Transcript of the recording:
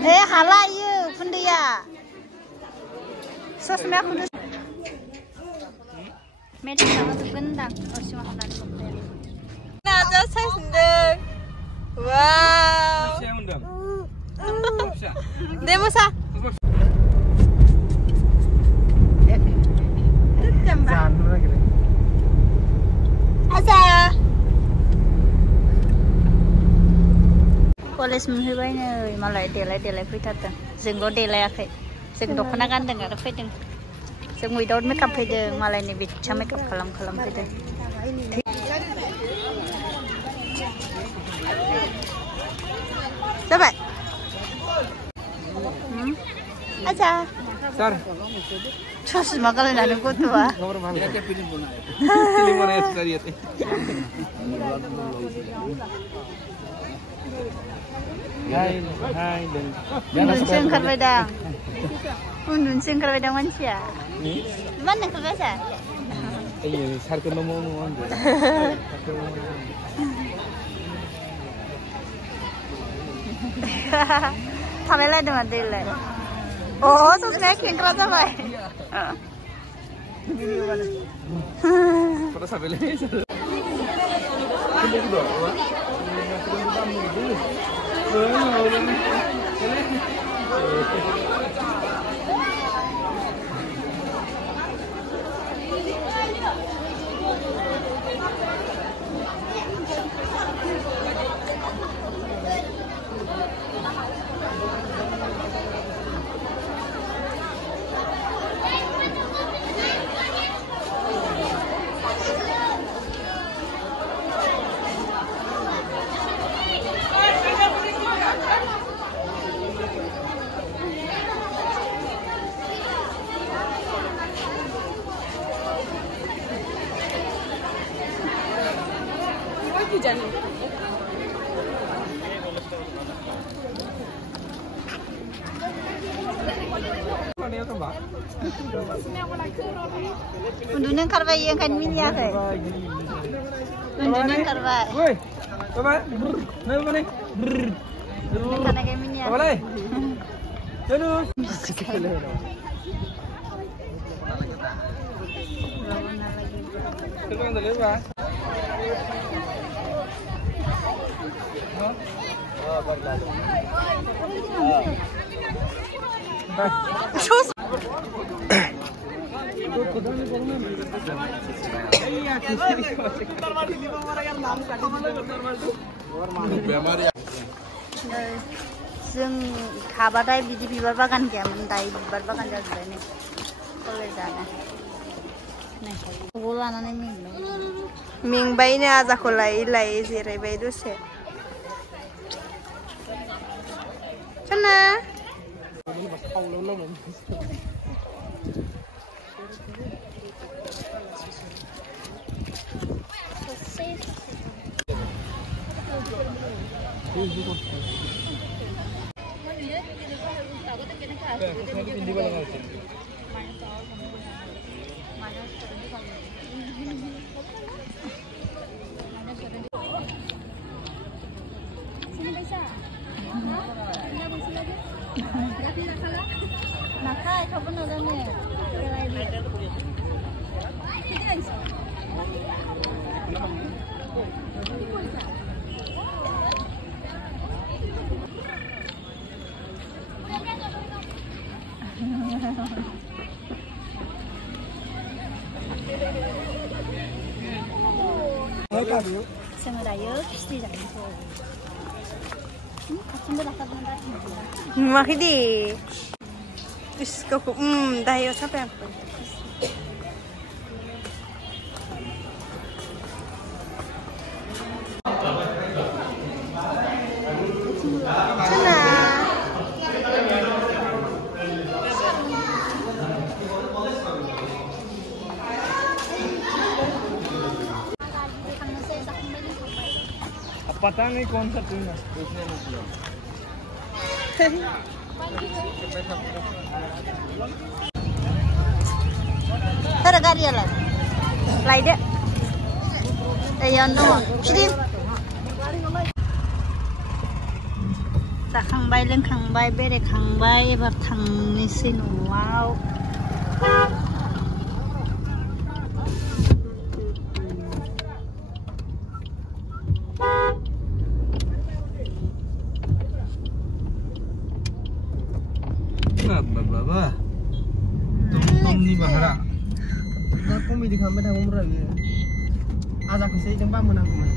halayu fundiya. Sosmed aku tuh. Medan sama tuh bendang. Oh, cuma halayu. Nah, jadi saya sendiri. Wow. Saya undang. Demo sa. Asa. College मोनहैबाय नै मालाय देलाय फैथारदों जोंल' देलायाखै जों दख'ना गानदों आरो फैदों जों उइदाउट मेकआप फैदों मालायनि बिच्चा मेकआप खालाम फैदों जाबाय आजा Sar. Sosma gaलायनानै गथ'आ उन्दुनोसो ओंखारबाय दां मानसिया मानो ओंखारबायसा iya sarkon mau ande थालायलायदों देलाय Oh, sosmed kengkrat जाबाय pada sampai Udah oंखारबाय yang kan मिनियाखै udah oंखारबाय woi apa nih apa nih karena kayak मिनियाखै apa lagi terus terus kan dulu pak sus जों थाबाथाय बिदि बिबार बागान गैयामोन दायो बिबार बागान जाजोब्बाय नै कलेजानो नै खौबो लानानै मेंबायनो आजाखौ लायै जिरायबाय दसे सना Nakay, kamu nontonnya? Semerayu, pasti dah itu. Makidi. Terus kok dahyo sampai apa? Sana. पता नहीं कौन सा ट्रेन है उसने नहीं किया Ada garia lah. Laide. Ayan no. Sidin. जाखांबाय लोंखांबाय बेरायखांबाय एबार थांनोसै न'आव Baba. Tong ni bahara. Aku mi di kamera kamu berani. Ajak saya jempa menang.